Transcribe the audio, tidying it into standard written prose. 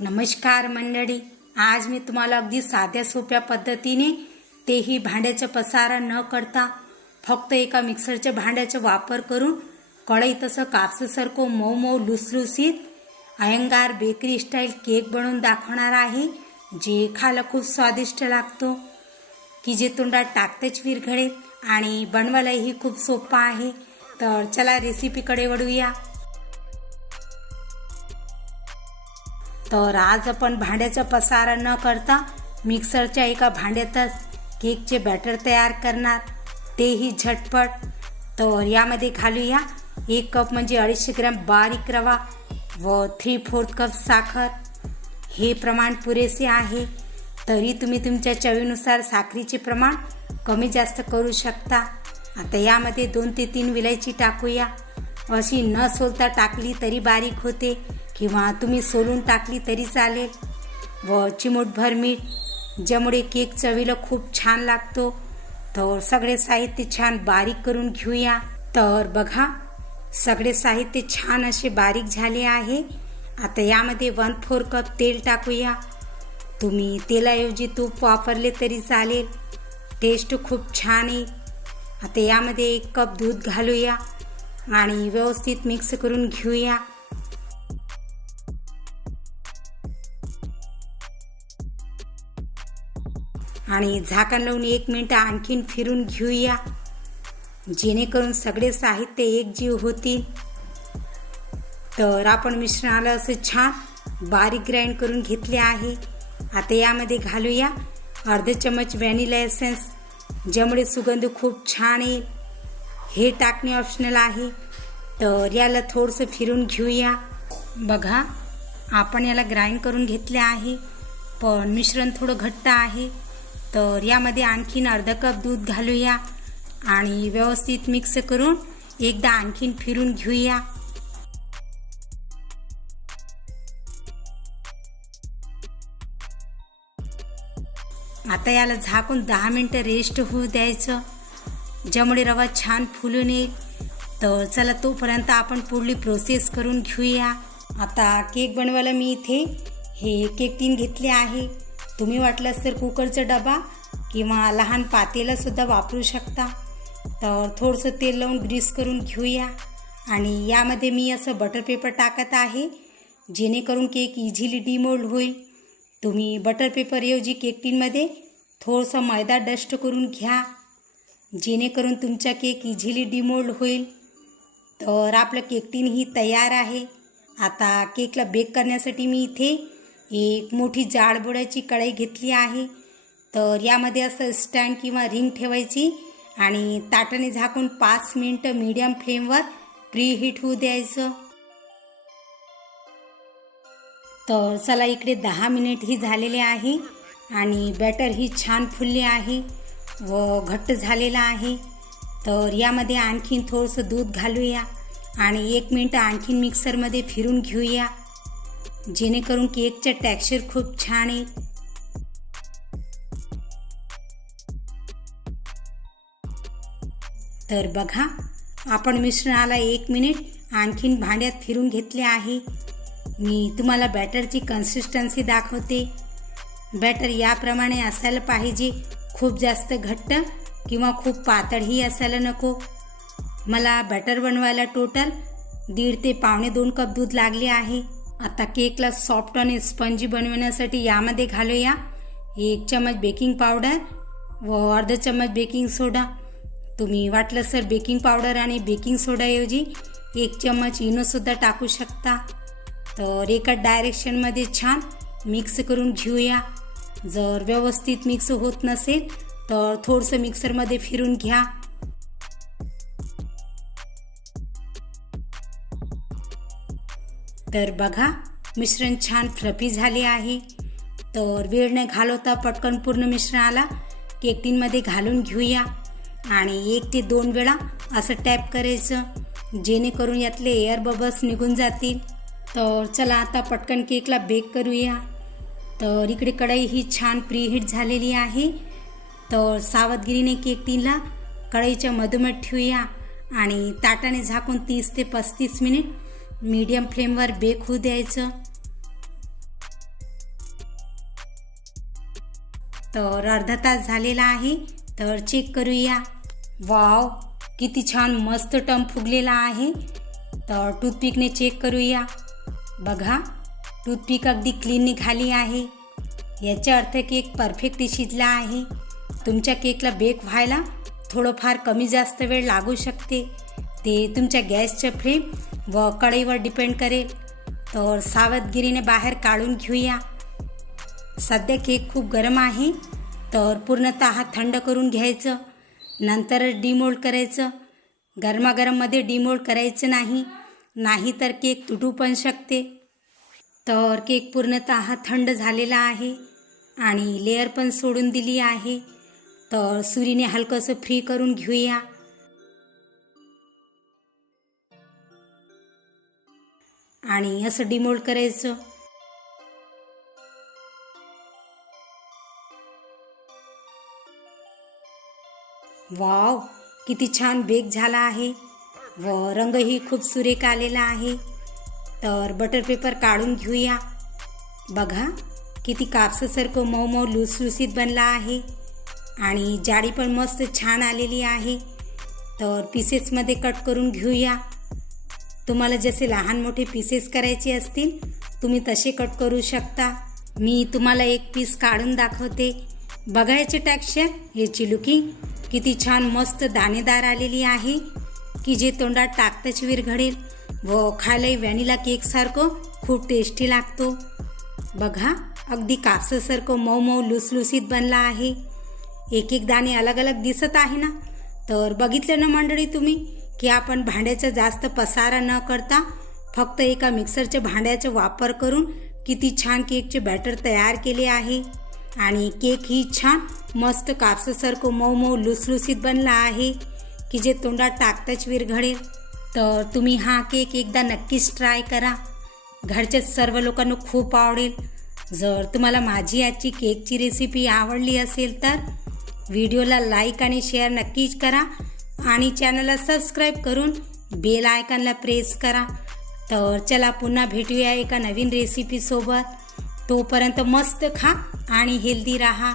नमस्कार मंडळी, आज मी तुम्हाला अगदी साध्या सोप्या पद्धतीने तेही भांड्याचा पसारा न करता फक्त एका मिक्सरच्या भांड्याचा वापर करून कढई तसं कापसासारखं मऊ मऊ लुसलुसीत अयंगार बेकरी स्टाईल केक बनवून दाखवणार आहे, जे खायला खूप स्वादिष्ट लागतो, की जे तोंडात टाकताच विरघळेल आणि बनवायलाही खूप सोपा आहे. तर चला रेसिपीकडे वळूया. तर आज आपण भांड्याचा पसारा न करता मिक्सरच्या एका भांड्यातच केकचे बॅटर तयार करणार, तेही झटपट. तर यामध्ये घालूया 1 कप म्हणजे 250 ग्रॅम बारीक रवा व 3/4 कप साखर. हे प्रमाण पुरेसे आहे. तरी तुम्ही तुमच्या चवीनुसार साखरेचे प्रमाण कमी जास्त करू शकता. आता यामध्ये 2 ते 3 विलायची टाकूया. अशी न सोलता टाकली तरी बारीक होते किंवा तुम्ही सोलून टाकली तरी चालेल. व चिमूटभर मीठ, ज्यामुळे केक चवीला खूप छान लागतो. तर सगळे साहित्य छान बारीक करून घेऊया. तर बघा, सगळे साहित्य छान असे बारीक झाले आहे. आता यामध्ये 1/4 कप तेल टाकूया. तुम्ही तेलाऐवजी तूप वापरले तरी चालेल, टेस्ट खूप छान येईल. आता यामध्ये 1 कप दूध घालूया आणि व्यवस्थित मिक्स करून घेऊया. आणि झाकण लावून 1 मिनिट आणखीन फिरून घेऊया, जेणेकरून सगळे साहित्य एकजीव होतील. तर आपण मिश्रणाला असं छान बारीक ग्राइंड करून घेतले आहे. आता यामध्ये घालूया अर्धा चमच व्हॅनिला एसेन्स, ज्यामुळे सुगंध खूप छान येईल. हे टाकणे ऑप्शनल आहे. तर याला थोडंसं फिरून घेऊया. बघा, आपण याला ग्राइंड करून घेतले आहे, पण मिश्रण थोडं घट्ट आहे. तर यामध्ये आणखीन अर्धा कप दूध घालूया आणि व्यवस्थित मिक्स करून एकदा आणखीन फिरून घेऊया. आता याला झाकून 10 मिनिटं रेस्ट होऊ द्यायचं, ज्यामुळे रवा छान फुलून येईल. तर चला, तोपर्यंत आपण पुढली प्रोसेस करून घेऊया. आता केक बनवायला मी इथे हे केक टीन घेतले आहे. तुम्ही वाटलंच तर कुकरचा डबा किंवा लहान पातेलंसुद्धा वापरू शकता. तर थोडंसं तेल लावून ग्रीस करून घेऊया आणि यामध्ये मी असं बटर पेपर टाकत आहे, जेणेकरून केक इझिली डिमोल्ड होईल. तुम्ही बटर पेपरऐवजी केक टीनमध्ये थोडंसं मैदा डस्ट करून घ्या, जेणेकरून तुमचा केक इझिली डिमोल्ड होईल. तर आपलं केक टीन ही तयार आहे. आता केकला बेक करण्यासाठी मी इथे एक मोठी जाडबुडाची कढई घेतली आहे. तर यामध्ये असं स्टँड किंवा रिंग ठेवायची आणि ताटाने झाकून 5 मिनिटं मीडियम फ्लेमवर प्रीहीट होऊ द्यायचं. तर चला, इकडे 10 मिनिट ही झालेले आहे आणि बॅटर ही छान फुलले आहे व घट्ट झालेला आहे. तर यामध्ये आणखीन थोडंसं दूध घालूया आणि 1 मिनिट आणखीन मिक्सरमध्ये फिरून घेऊया, जेणेकरून केकचं टेक्स्चर खूप छान येईल. तर बघा, आपण मिश्रणाला 1 मिनिट आणखीन भांड्यात फिरून घेतले आहे. मी तुम्हाला बॅटरची कन्सिस्टन्सी दाखवते. बॅटर याप्रमाणे असायला पाहिजे. खूप जास्त घट्ट किंवा खूप पातळही असायला नको. मला बॅटर बनवायला टोटल 1.5 ते 2.25 कप दूध लागले आहे. आता केकला सॉफ्ट आणि स्पंजी बनवण्यासाठी यामध्ये घालूया 1 चमच बेकिंग पावडर व अर्धा चमच बेकिंग सोडा. तुम्ही वाटलं सर बेकिंग पावडर आणि बेकिंग सोडाऐवजी 1 चमच इनोसुद्धा टाकू शकता. तर एका डायरेक्शनमध्ये छान मिक्स करून घेऊया. जर व्यवस्थित मिक्स होत नसेल तर थोडंसं मिक्सरमध्ये फिरून घ्या. तर बघा, मिश्रण छान फ्लफी झाले आहे. तर वेळ न घालवता पटकन पूर्ण मिश्रणाला केक टीनमध्ये घालून घेऊया आणि 1 ते 2 वेळा असं टॅप करायचं, जेणेकरून यातले एअर बबल्स निघून जातील. तर चला, आता पटकन केकला बेक करूया. तर इकडे कढई ही छान प्रीहीट झालेली आहे. तर सावधगिरीने केक टीनला कढईच्या मधोमध ठेवूया आणि ताटाने झाकून 30 ते 35 मिनिट मीडियम फ्लेमवर बेक होऊ द्यायचं. तर अर्धा तास झालेला आहे, तर चेक करूया. वाव, किती छान मस्त टम फुगलेला आहे. तर टूथपिकने चेक करूया. बघा, टूथपिक अगदी क्लीन निघाली आहे. याचा अर्थ केक परफेक्ट शिजला आहे. तुमच्या केकला बेक व्हायला थोडंफार कमी जास्त वेळ लागू शकते. ते तुमच्या गॅसच्या फ्लेम व कढईवर डिपेंड करेल. तर सावधगिरीने बाहेर काढून घेऊया. सध्या केक खूप गरम आहे, तर पूर्णतः थंड करून घ्यायचं, नंतरच डिमोल्ड करायचं. गरमागरममध्ये डिमोल्ड करायचं नाही तर केक तुटू पण शकते. तर केक पूर्णतः थंड झालेला आहे आणि लेअर पण सोडून दिली आहे. तर सुरीने हलकंसं फ्री करून घेऊया. आणि असं डिमोल्ड करायचं. वाव, किती छान बेक झाला आहे व रंगही खूप सुरेख आलेला आहे. तर बटर पेपर काढून घेऊया. बघा, किती कापसासारखं मऊ मऊ लुसलुसीत बनला आहे आणि जाडी पण मस्त छान आलेली आहे. तर पीसेसमध्ये कट करून घेऊया. तुम्हाला जसे लहान मोठे पीसेस करायचे असतील तुम्ही तसे कट करू शकता. मी तुम्हाला एक पीस काढून दाखवते. बघायचे टेक्स्चर, याची लुकिंग किती छान मस्त दाणेदार आलेली आहे की जे तोंडात टाकताच विरघळेल व खायलाही व्हॅनिला केकसारखं खूप टेस्टी लागतो. बघा, अगदी कापसासारखं मऊ मऊ लुसलुसीत बनला आहे. एक एक दाणे अलग अलग दिसत आहे ना. तर बघितलं ना मंडळी तुम्ही की आपण भांड्याचा जास्त पसारा न करता फक्त एका मिक्सरच्या भांड्याचा वापर करून किती छान केकचे बॅटर तयार केले आहे. आणि केक ही छान मस्त कापसासारखं मऊ मऊ लुसलुसीत बनला आहे की जे तोंडात टाकताच विरघळेल. तर तुम्ही हा केक एकदा नक्कीच ट्राय करा. घरच्या सर्व लोकांना खूप आवडेल. जर तुम्हाला माझी आजची केकची रेसिपी आवडली असेल तर व्हिडिओला लाईक आणि शेअर नक्कीच करा आणि चॅनलला सबस्क्राईब करून बेल आयकॉनला प्रेस करा. तर चला पुन्हा भेटूया एका नवीन रेसिपीसोबत. तोपर्यंत मस्त खा आणि हेल्दी राहा.